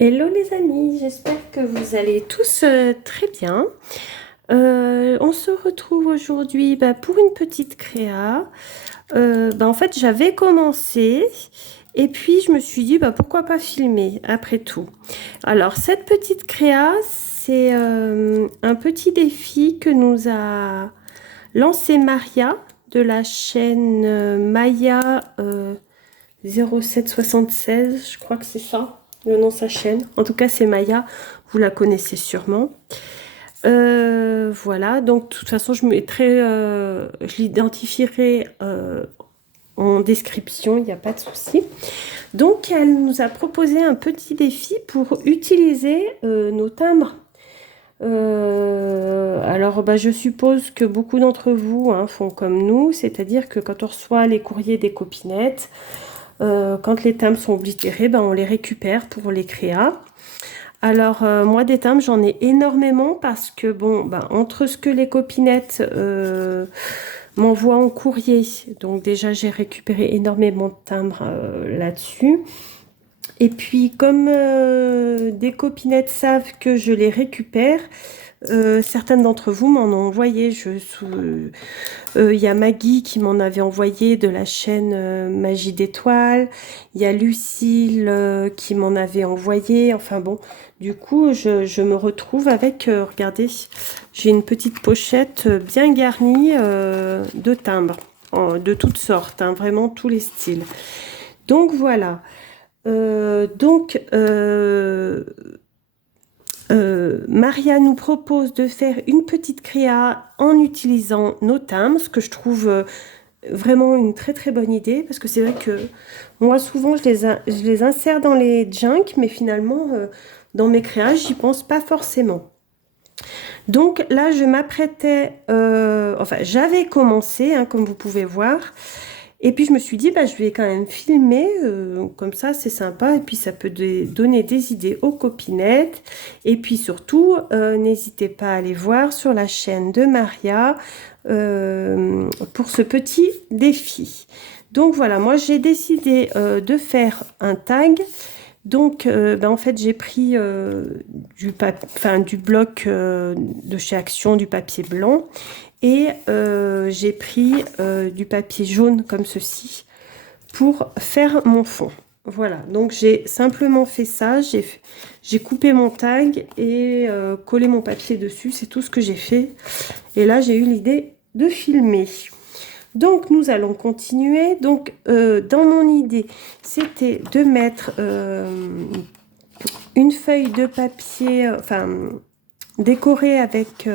Hello les amis, j'espère que vous allez tous très bien. On se retrouve aujourd'hui pour une petite créa. En fait, j'avais commencé et puis je me suis dit pourquoi pas filmer après tout. Alors, cette petite créa, c'est un petit défi que nous a lancé Maria de la chaîne Maya 0776, je crois que c'est ça, le nom de sa chaîne. En tout cas, c'est Maya, vous la connaissez sûrement. Voilà, donc de toute façon, je l'identifierai en description, il n'y a pas de souci. Donc, elle nous a proposé un petit défi pour utiliser nos timbres. Je suppose que beaucoup d'entre vous font comme nous, c'est-à-dire que quand on reçoit les courriers des copinettes, quand les timbres sont oblitérés, on les récupère pour les créas. Alors, moi, des timbres, j'en ai énormément parce que, entre ce que les copinettes m'envoient en courrier, donc déjà, j'ai récupéré énormément de timbres là-dessus. Et puis, comme des copinettes savent que je les récupère, certaines d'entre vous m'en ont envoyé. Il y a Maggie qui m'en avait envoyé de la chaîne Magie d'étoiles. Il y a Lucille qui m'en avait envoyé. Enfin bon, du coup, je me retrouve avec, regardez, j'ai une petite pochette bien garnie de timbres, de toutes sortes, vraiment tous les styles. Donc voilà. Maria nous propose de faire une petite créa en utilisant nos timbres, ce que je trouve vraiment une très très bonne idée, parce que c'est vrai que moi souvent je les insère dans les junks, mais finalement dans mes créas j'y pense pas forcément. Donc là je m'apprêtais, j'avais commencé comme vous pouvez voir. Et puis je me suis dit, je vais quand même filmer, comme ça c'est sympa, et puis ça peut donner des idées aux copinettes. Et puis surtout, n'hésitez pas à aller voir sur la chaîne de Maria pour ce petit défi. Donc voilà, moi j'ai décidé de faire un tag. Donc en fait j'ai pris du bloc de chez Action, du papier blanc. Et j'ai pris du papier jaune comme ceci pour faire mon fond. Voilà, donc j'ai simplement fait ça. J'ai coupé mon tag et collé mon papier dessus. C'est tout ce que j'ai fait. Et là, j'ai eu l'idée de filmer. Donc, nous allons continuer. Donc, dans mon idée, c'était de mettre une feuille de papier, décorée avec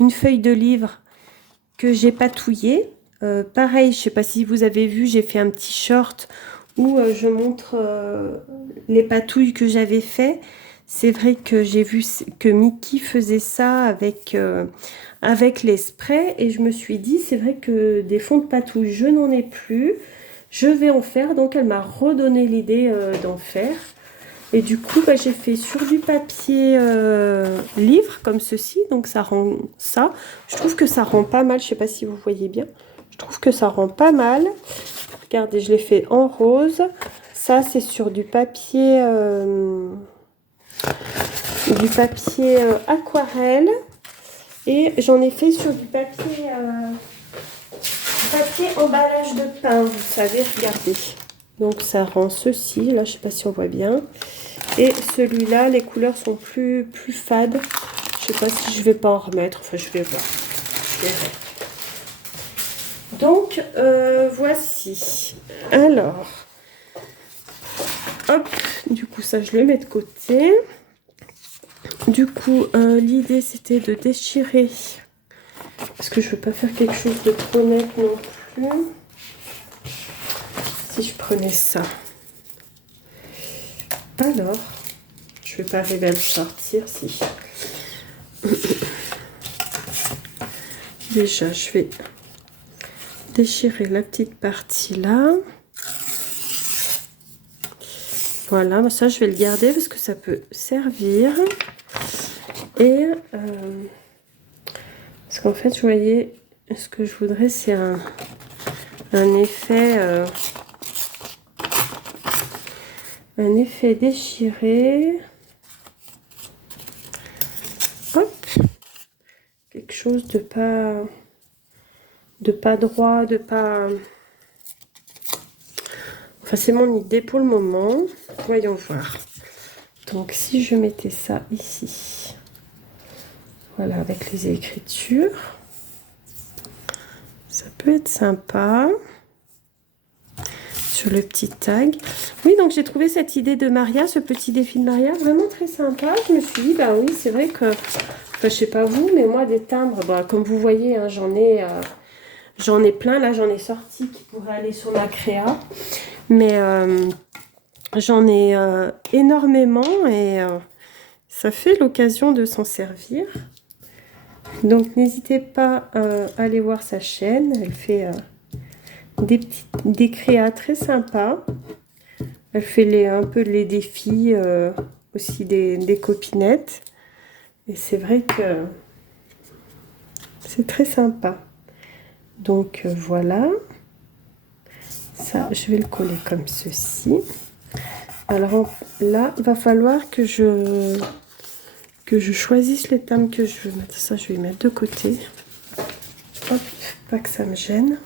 une feuille de livre que j'ai patouillé. Pareil, je sais pas si vous avez vu, j'ai fait un petit short où je montre les patouilles que j'avais fait. C'est vrai que j'ai vu que Mickey faisait ça avec les sprays et je me suis dit, c'est vrai que des fonds de patouille, je n'en ai plus. Je vais en faire, donc elle m'a redonné l'idée d'en faire. Et du coup, j'ai fait sur du papier livre comme ceci. Donc ça rend ça. Je trouve que ça rend pas mal. Je sais pas si vous voyez bien. Je trouve que ça rend pas mal. Regardez, je l'ai fait en rose. Ça, c'est sur du papier aquarelle. Et j'en ai fait sur du papier emballage de pain. Vous savez, regardez. Donc ça rend ceci. Là, je sais pas si on voit bien. Et celui-là, les couleurs sont plus fades. Je sais pas si je vais pas en remettre. Enfin, je vais voir. Je verrai. Donc, voici. Alors, hop. Du coup, ça, je le mets de côté. Du coup, l'idée, c'était de déchirer. Parce que je veux pas faire quelque chose de trop net non plus. Si je prenais ça. Alors, je vais pas arriver à le sortir, si. Déjà, je vais déchirer la petite partie là. Voilà, ça je vais le garder parce que ça peut servir. Et parce qu'en fait, vous voyez, ce que je voudrais, c'est un effet un effet déchiré. Hop, quelque chose de pas droit, de pas... Enfin, c'est mon idée pour le moment. Voyons voir. Donc, si je mettais ça ici, voilà, avec les écritures, ça peut être sympa. Sur le petit tag. Oui, donc j'ai trouvé cette idée de Maria, ce petit défi de Maria, vraiment très sympa. Je me suis dit, bah oui, c'est vrai que, enfin, je sais pas vous, mais moi, des timbres, bah, comme vous voyez, hein, j'en ai plein. Là, j'en ai sorti qui pourraient aller sur ma créa. Mais j'en ai énormément et ça fait l'occasion de s'en servir. Donc, n'hésitez pas à aller voir sa chaîne. Elle fait des créas très sympas. Elle fait un peu les défis, aussi des copinettes. Et c'est vrai que c'est très sympa. Donc voilà. Ça, je vais le coller comme ceci. Alors là, il va falloir que je choisisse les timbres que je veux mettre. Ça, je vais mettre de côté. Hop, pas que ça me gêne.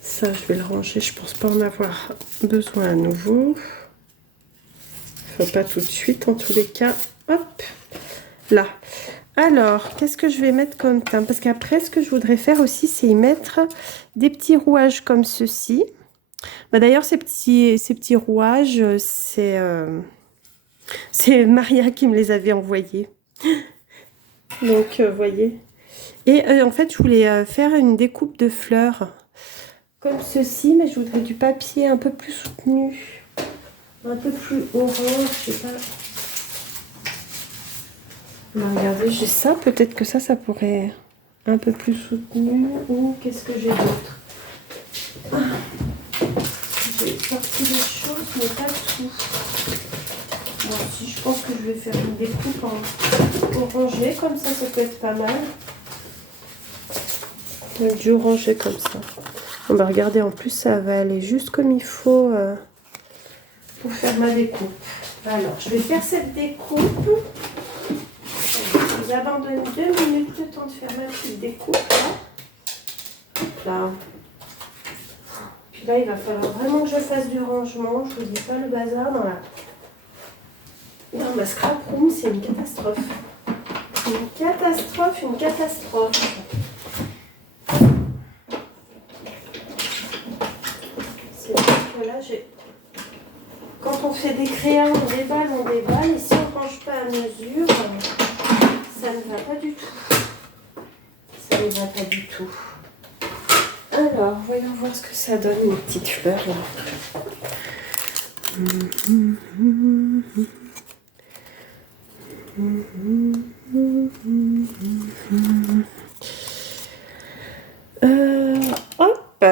Ça, je vais le ranger. Je pense pas en avoir besoin à nouveau. Enfin, pas tout de suite, en tous les cas. Hop, là. Alors, qu'est-ce que je vais mettre comme timbre? Parce qu'après, ce que je voudrais faire aussi, c'est y mettre des petits rouages comme ceci. Bah, d'ailleurs, ces petits rouages, c'est Maria qui me les avait envoyés. Donc, vous voyez. Et en fait, je voulais faire une découpe de fleurs comme ceci, mais je voudrais du papier un peu plus soutenu, un peu plus orange, je sais pas. Bah, regardez, j'ai ça, peut-être que ça pourrait un peu plus soutenu. Ou qu'est-ce que j'ai d'autre? J'ai sorti des choses, mais pas tout. Moi aussi, je pense que je vais faire une découpe en orangé, comme ça peut être pas mal. Du orangé comme ça. On va regarder, en plus, ça va aller juste comme il faut pour faire ma découpe. Alors, je vais faire cette découpe. Je vous abandonne 2 minutes, le temps de faire ma petite découpe. Là. Hop là. Puis là, il va falloir vraiment que je fasse du rangement. Je vous dis pas le bazar dans ma scrap room, c'est une catastrophe. Une catastrophe, une catastrophe. C'est vrai que là, quand on fait des créas, on déballe. Et si on ne range pas à mesure, ça ne va pas du tout. Ça ne va pas du tout. Alors, voyons voir ce que ça donne, mes petites fleurs là. Hop.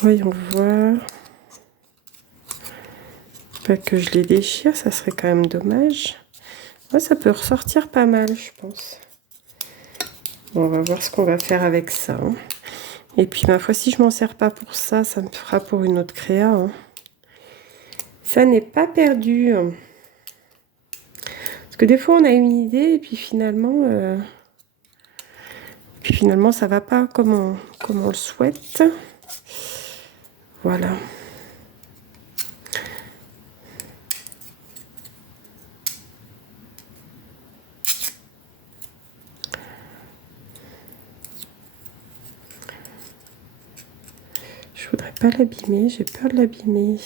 Voyons voir. Pas que je les déchire, ça serait quand même dommage. Ouais, ça peut ressortir pas mal, je pense. Bon, on va voir ce qu'on va faire avec ça. Hein. Et puis, ma foi, si je m'en sers pas pour ça, ça me fera pour une autre créa. Hein. Ça n'est pas perdu. Hein. Parce que des fois, on a une idée et puis finalement, ça va pas comme on le souhaite. Voilà. Je voudrais pas l'abîmer, j'ai peur de l'abîmer.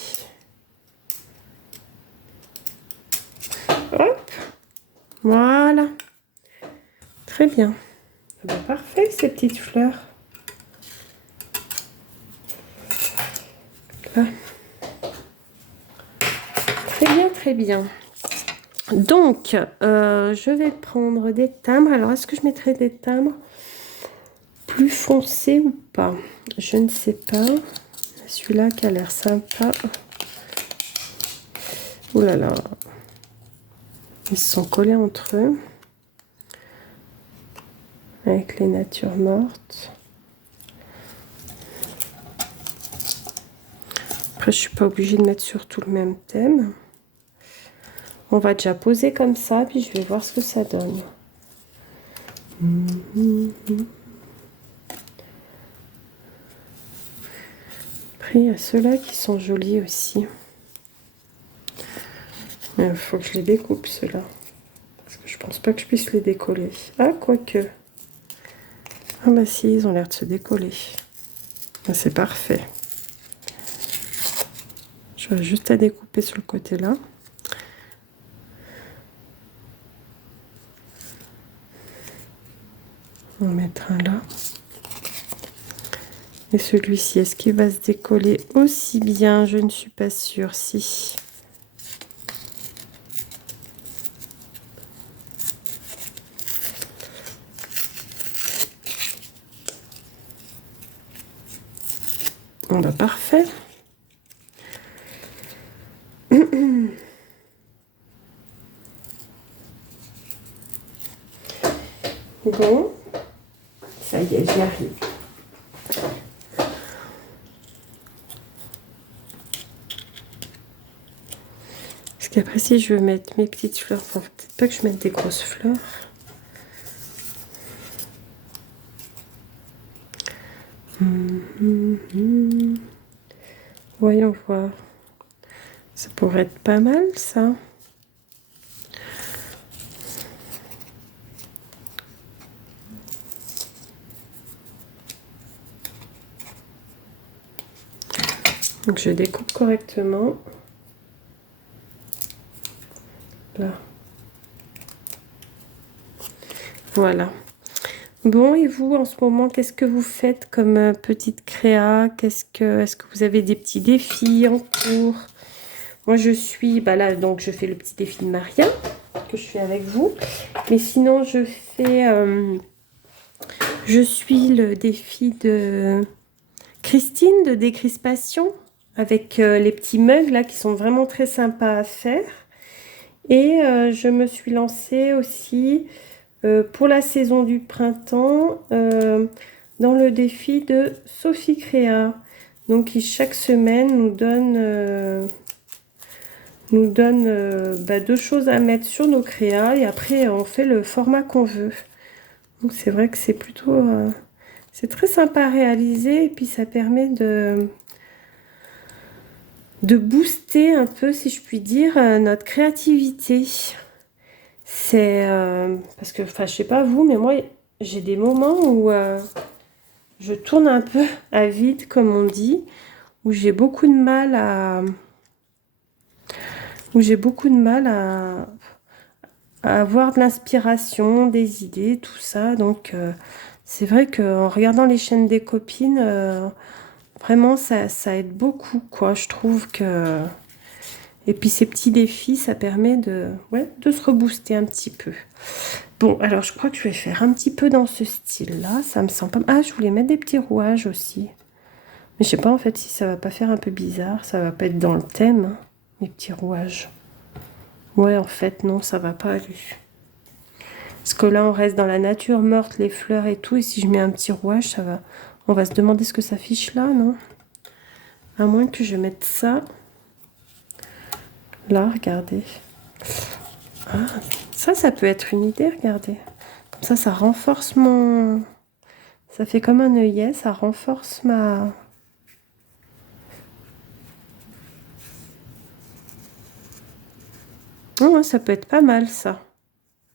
Hop, voilà. Très bien. Ah ben, parfait, ces petites fleurs. Là. Très bien, très bien. Donc, je vais prendre des timbres. Alors, est-ce que je mettrai des timbres plus foncés ou pas? Je ne sais pas. Celui-là qui a l'air sympa. Ouh là là. Ils se sont collés entre eux. avec les natures mortes. Après, je suis pas obligée de mettre sur tout le même thème. On va déjà poser comme ça, puis je vais voir ce que ça donne. Après, il y a ceux-là qui sont jolis aussi. Il faut que je les découpe, ceux-là. Parce que je pense pas que je puisse les décoller. Ah, quoique. Ah bah si, ils ont l'air de se décoller. Ah, c'est parfait. J'aurais juste à découper sur le côté là. On va mettre un là. Et celui-ci, est-ce qu'il va se décoller aussi bien? Je ne suis pas sûre. Si. On va parfait. Bon, ça y est, j'y arrive. Parce qu'après, si je veux mettre mes petites fleurs, enfin, peut-être pas que je mette des grosses fleurs. Voyons voir. Ça pourrait être pas mal, ça. Donc, je découpe correctement. Là. Voilà. Bon, et vous, en ce moment, qu'est-ce que vous faites comme petite créa? Est-ce que vous avez des petits défis en cours? Moi, je suis, bah là, donc je fais le petit défi de Maria que je fais avec vous. Mais sinon, je suis le défi de Christine de décrispation avec les petits mugs là qui sont vraiment très sympas à faire. Et je me suis lancée aussi pour la saison du printemps dans le défi de Sophie Créa. Donc qui chaque semaine nous donne deux choses à mettre sur nos créas et après on fait le format qu'on veut. Donc c'est vrai que c'est plutôt c'est très sympa à réaliser et puis ça permet de booster un peu, si je puis dire, notre créativité. C'est parce que, enfin, je sais pas vous, mais moi, j'ai des moments où je tourne un peu à vide, comme on dit, où j'ai beaucoup de mal à avoir de l'inspiration, des idées, tout ça. Donc, c'est vrai qu'en regardant les chaînes des copines, vraiment, ça aide beaucoup, quoi. Je trouve que... Et puis ces petits défis, ça permet de se rebooster un petit peu. Bon, alors je crois que je vais faire un petit peu dans ce style-là. Ça me sent pas... Ah, je voulais mettre des petits rouages aussi. Mais je sais pas en fait si ça va pas faire un peu bizarre. Ça va pas être dans le thème, hein, mes petits rouages. Ouais, en fait, non, ça va pas aller. Parce que là, on reste dans la nature morte, les fleurs et tout. Et si je mets un petit rouage, ça va... On va se demander ce que ça fiche là, non? À moins que je mette ça... Là, regardez. Ah, ça peut être une idée, regardez. Comme ça renforce mon... Ça fait comme un œillet, ça renforce ma... Oh, ça peut être pas mal, ça.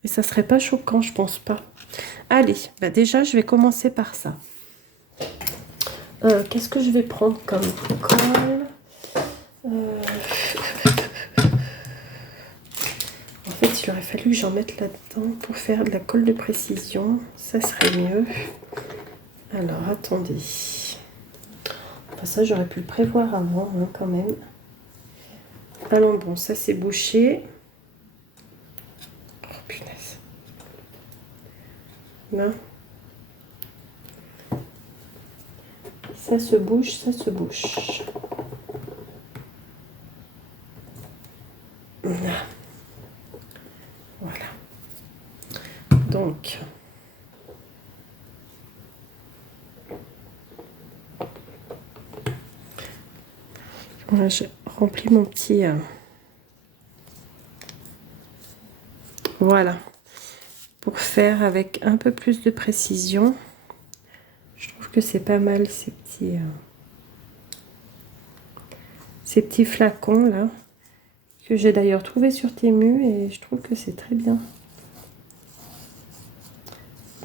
Et ça serait pas choquant, je pense pas. Allez, bah déjà, je vais commencer par ça. Qu'est-ce que je vais prendre comme colle? En fait, il aurait fallu que j'en mette là-dedans pour faire de la colle de précision. Ça serait mieux. Alors, attendez. Enfin, ça, j'aurais pu le prévoir avant, hein, quand même. Alors, bon, ça, c'est bouché. Oh, punaise. Là. Ça se bouge, ça se bouge. Là. Voilà. Donc, Voilà, je remplis mon petit... Voilà. Pour faire avec un peu plus de précision. Je trouve que c'est pas mal ces petits flacons là. Que j'ai d'ailleurs trouvé sur Temu et je trouve que c'est très bien.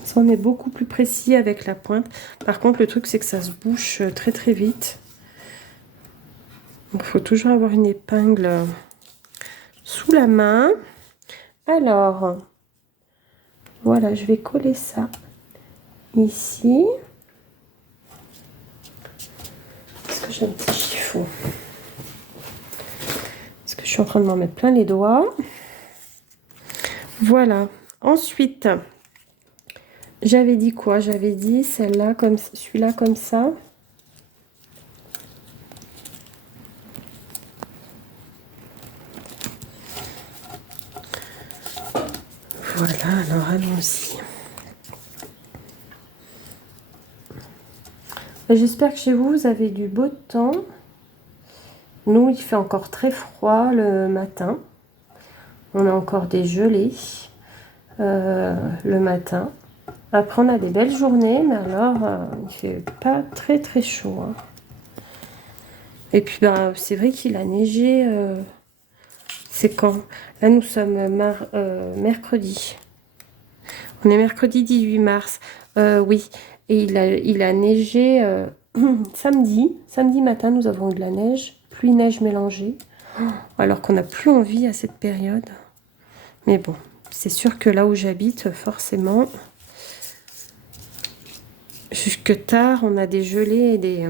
Ça en est beaucoup plus précis avec la pointe. Par contre, le truc, c'est que ça se bouche très très vite. Donc, il faut toujours avoir une épingle sous la main. Alors, voilà, je vais coller ça ici. Est-ce que j'ai un petit chiffon? Parce que je suis en train de m'en mettre plein les doigts. Voilà. Ensuite, j'avais dit quoi? J'avais dit celle-là comme celui-là comme ça. Voilà, alors allons-y. J'espère que chez vous, vous avez du beau temps. Nous, il fait encore très froid le matin. On a encore des gelées le matin. Après, on a des belles journées, mais alors, il fait pas très très chaud. Hein. Et puis, ben, c'est vrai qu'il a neigé. C'est quand? Là, nous sommes mercredi. On est mercredi 18 mars. Oui, et il a neigé samedi. Samedi matin, nous avons eu de la neige. Pluie-neige mélangée. Alors qu'on n'a plus envie à cette période. Mais bon, c'est sûr que là où j'habite, forcément, jusque tard, on a des gelées et des...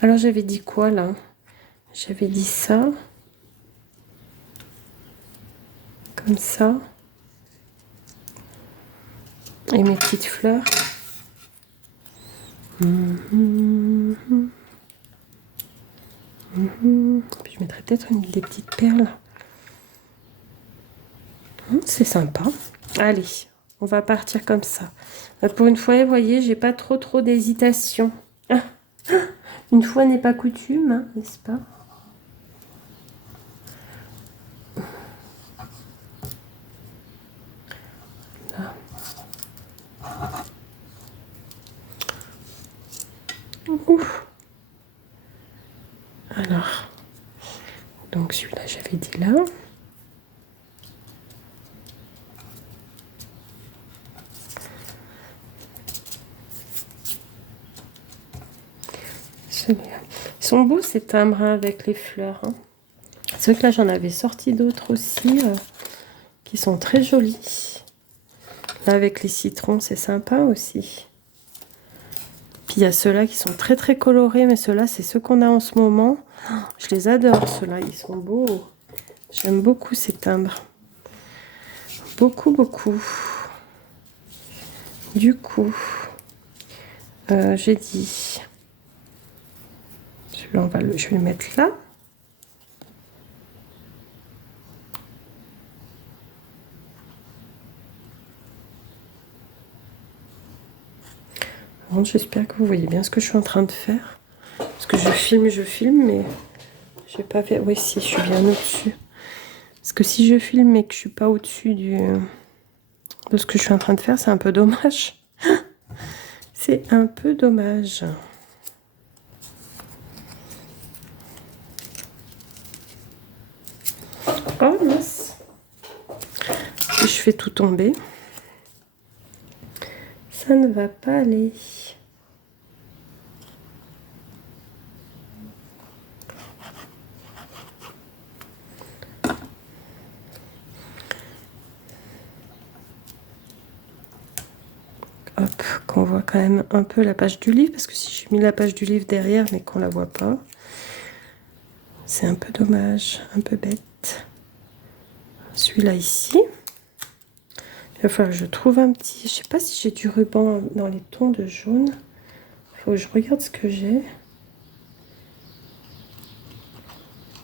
Alors j'avais dit quoi là? J'avais dit ça. Comme ça. Et mes petites fleurs. Puis je mettrai peut-être des petites perles. C'est sympa. Allez, on va partir comme ça. Pour une fois, vous voyez, j'ai pas trop d'hésitation. Une fois n'est pas coutume, hein, n'est-ce pas? Là. Ouf. Alors, donc celui-là, j'avais dit là. Ils sont beaux ces timbres hein, avec les fleurs. Hein. C'est vrai que là, j'en avais sorti d'autres aussi qui sont très jolis. Là, avec les citrons, c'est sympa aussi. Puis il y a ceux-là qui sont très colorés, mais ceux-là, c'est ceux qu'on a en ce moment. Je les adore, ceux-là, ils sont beaux. J'aime beaucoup ces timbres. Beaucoup. Du coup, j'ai dit... Celui-là, je vais le mettre là. Bon, j'espère que vous voyez bien ce que je suis en train de faire. Parce que je filme, mais je vais pas faire... Oui, si, je suis bien au-dessus. Parce que si je filme et que je suis pas au-dessus de ce que je suis en train de faire, c'est un peu dommage. C'est un peu dommage. Oh mince. Si je fais tout tomber, ça ne va pas aller. Hop, qu'on voit quand même un peu la page du livre, parce que si j'ai mis la page du livre derrière, mais qu'on la voit pas, c'est un peu dommage, un peu bête. Celui-là ici. Il va falloir que je trouve un petit... Je sais pas si j'ai du ruban dans les tons de jaune. Il faut que je regarde ce que j'ai.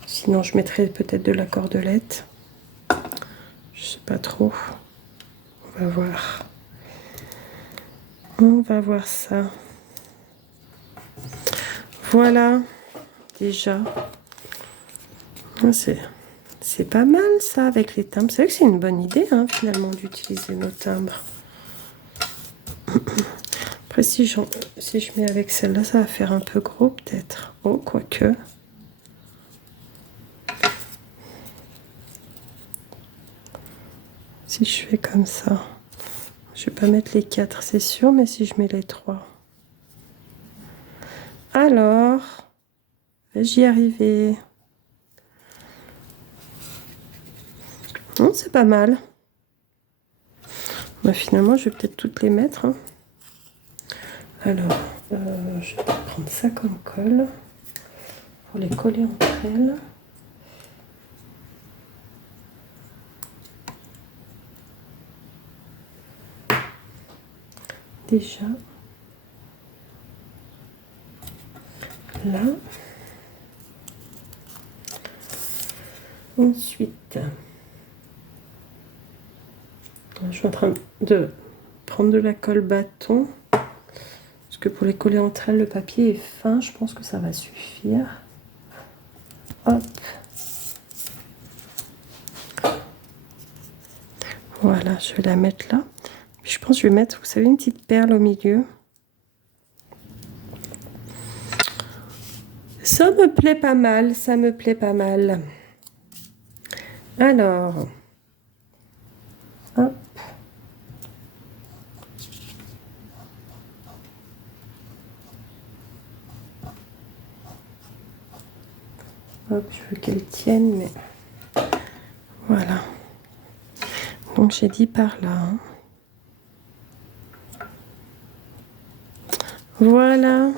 Sinon, je mettrai peut-être de la cordelette. Je sais pas trop. On va voir. On va voir ça. Voilà, déjà. C'est pas mal ça avec les timbres. C'est vrai que c'est une bonne idée hein, finalement d'utiliser nos timbres. Après si je mets avec celle-là, ça va faire un peu gros peut-être. Oh, quoique. Si je fais comme ça, je vais pas mettre les 4 c'est sûr, mais si je mets les 3. Alors, vais-je y arriver? Non, c'est pas mal. Bah, finalement, je vais peut-être toutes les mettre. Hein. Alors, je vais prendre ça comme colle pour les coller entre elles. Déjà, là. Ensuite, je suis en train de prendre de la colle bâton. Parce que pour les coller entre elles, le papier est fin. Je pense que ça va suffire. Hop. Voilà, je vais la mettre là. Puis je pense que je vais mettre, vous savez, une petite perle au milieu. Ça me plaît pas mal, ça me plaît pas mal. Alors, hop. Hop, je veux qu'elle tienne, mais voilà. Donc j'ai dit par là. Hein. Voilà.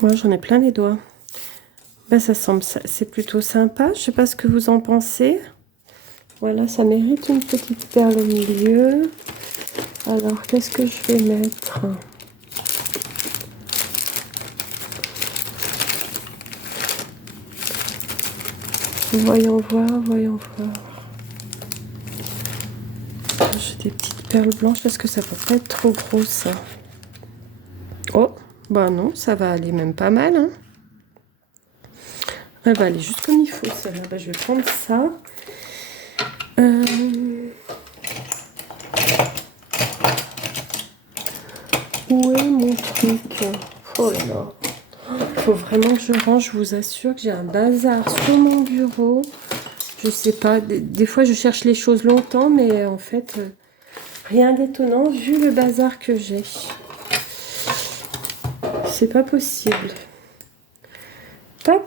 Moi j'en ai plein les doigts. Ben, ça semble, c'est plutôt sympa. Je sais pas ce que vous en pensez. Voilà, ça mérite une petite perle au milieu. Alors, qu'est-ce que je vais mettre? Voyons voir, voyons voir. J'ai des petites perles blanches parce que ça peut pas être trop gros ça. Oh, bah non, ça va aller même pas mal. Hein. Elle va aller juste comme il faut celle-là. Bah, je vais prendre ça. Où est mon truc? Oh là là. Il faut vraiment que je range. Je vous assure que j'ai un bazar sur mon bureau. Je sais pas. Des fois, je cherche les choses longtemps, mais en fait, rien d'étonnant vu le bazar que j'ai. C'est pas possible. Pas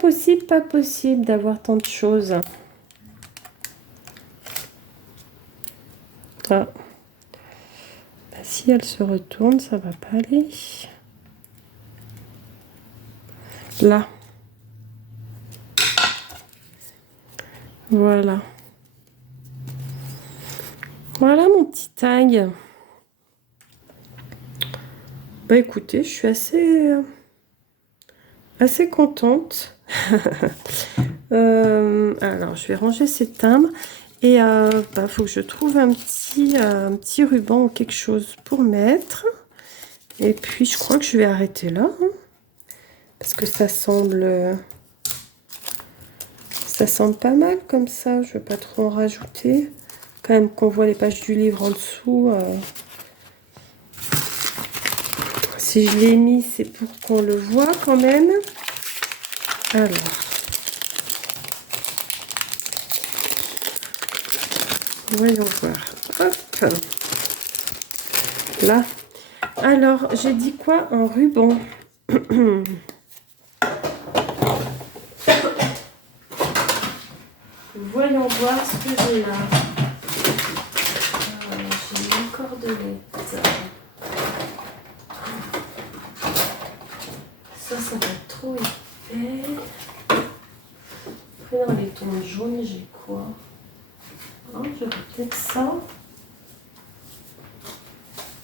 possible d'avoir tant de choses. Ah. Bah, si elle se retourne, ça va pas aller. Là. Voilà. Voilà mon petit tag. Bah écoutez, je suis assez contente. Alors, je vais ranger ces timbres. Et bah, faut que je trouve un petit ruban ou quelque chose pour mettre. Et puis, je crois que je vais arrêter là. Hein, parce que ça semble pas mal comme ça. Je ne vais pas trop en rajouter. Quand même qu'on voit les pages du livre en dessous. Si je l'ai mis, c'est pour qu'on le voit quand même. Alors. Voyons voir. Hop. Là. Alors, j'ai dit quoi? Un ruban. Voyons voir ce que j'ai là. J'ai une cordelette. Ça va être trop épais. Après, dans les tons jaunes, j'ai quoi? Oh, j'aurais peut-être ça.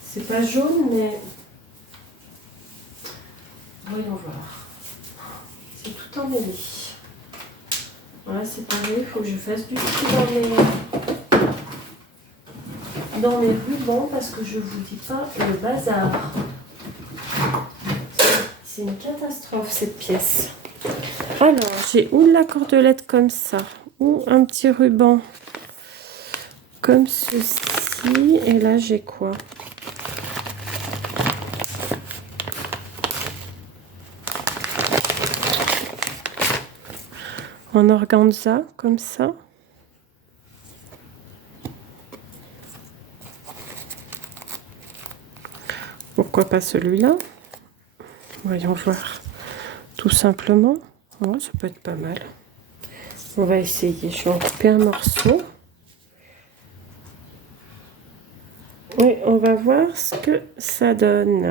C'est pas jaune, mais voyons voir. C'est tout emmêlé. Voilà, c'est pareil, il faut que je fasse du tri dans mes rubans parce que je vous dis pas le bazar. C'est une catastrophe cette pièce. Alors, j'ai ou de la cordelette comme ça, ou un petit ruban comme ceci. Et là, j'ai quoi? En organza, comme ça. Pourquoi pas celui-là? Voyons voir. Tout simplement. Ouais, ça peut être pas mal. On va essayer. Je vais en couper un morceau. Oui, on va voir ce que ça donne.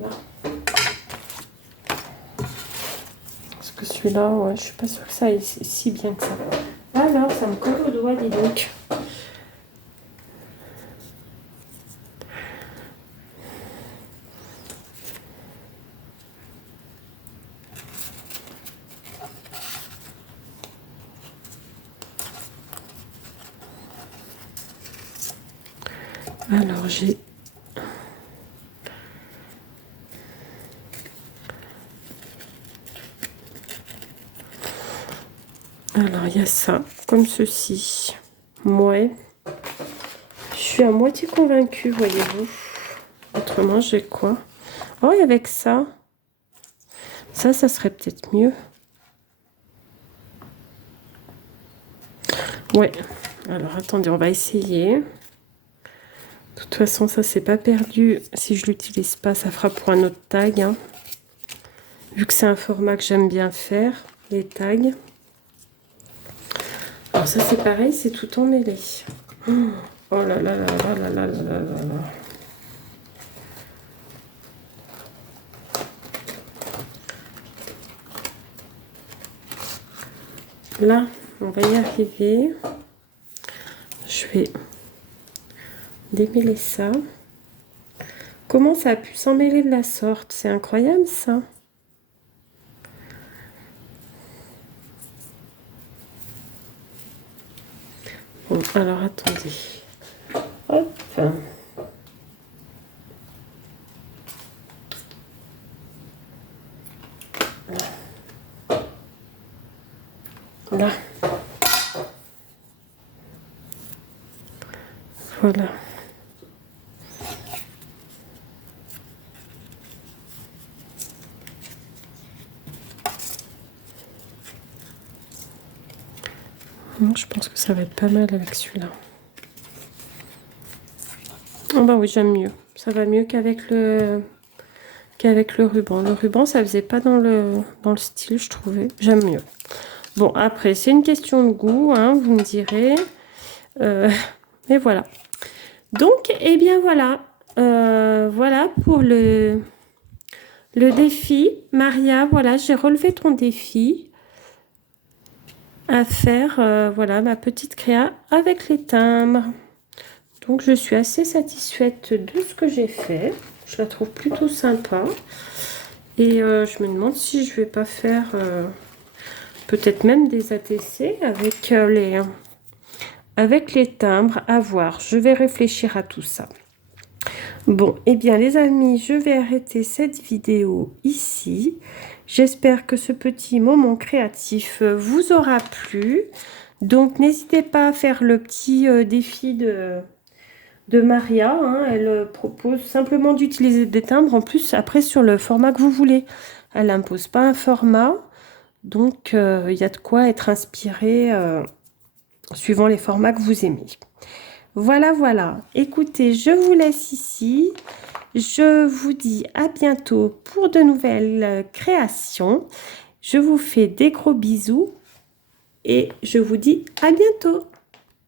Là. Parce que celui-là, ouais, je suis pas sûre que ça aille si bien que ça. Alors, ça me colle au doigt, dis donc. Alors, j'ai... Alors, il y a ça, comme ceci. Ouais. Je suis à moitié convaincue, voyez-vous. Autrement, j'ai quoi? Oh, et avec ça. Ça serait peut-être mieux. Ouais. Alors, attendez, on va essayer. De toute façon, ça, c'est pas perdu. Si je l'utilise pas, ça fera pour un autre tag. Hein. Vu que c'est un format que j'aime bien faire, les tags. Alors ça, c'est pareil, c'est tout emmêlé. Oh là là là là là là là là là. Là, on va y arriver. Je vais démêler ça. Comment ça a pu s'emmêler de la sorte? C'est incroyable, ça. Bon, alors, attendez. Hop. Là. Voilà. Je pense que ça va être pas mal avec celui-là. Oh bah oui, j'aime mieux. Ça va mieux qu'avec le ruban. Le ruban, ça faisait pas dans le style, je trouvais. J'aime mieux. Bon, après, c'est une question de goût, hein, vous me direz. Mais voilà. Donc, eh bien voilà. Voilà pour le défi. Maria, voilà, j'ai relevé ton défi à faire, voilà, ma petite créa avec les timbres. Donc, je suis assez satisfaite de ce que j'ai fait. Je la trouve plutôt sympa. Et je me demande si je vais pas faire peut-être même des ATC avec les timbres. À voir. Je vais réfléchir à tout ça. Bon, eh bien les amis, je vais arrêter cette vidéo ici. J'espère que ce petit moment créatif vous aura plu. Donc, n'hésitez pas à faire le petit défi de Maria. Hein. Elle propose simplement d'utiliser des timbres. En plus, après, sur le format que vous voulez. Elle n'impose pas un format. Donc, il y a de quoi être inspiré suivant les formats que vous aimez. Voilà, voilà. Écoutez, je vous laisse ici. Je vous dis à bientôt pour de nouvelles créations. Je vous fais des gros bisous et je vous dis à bientôt.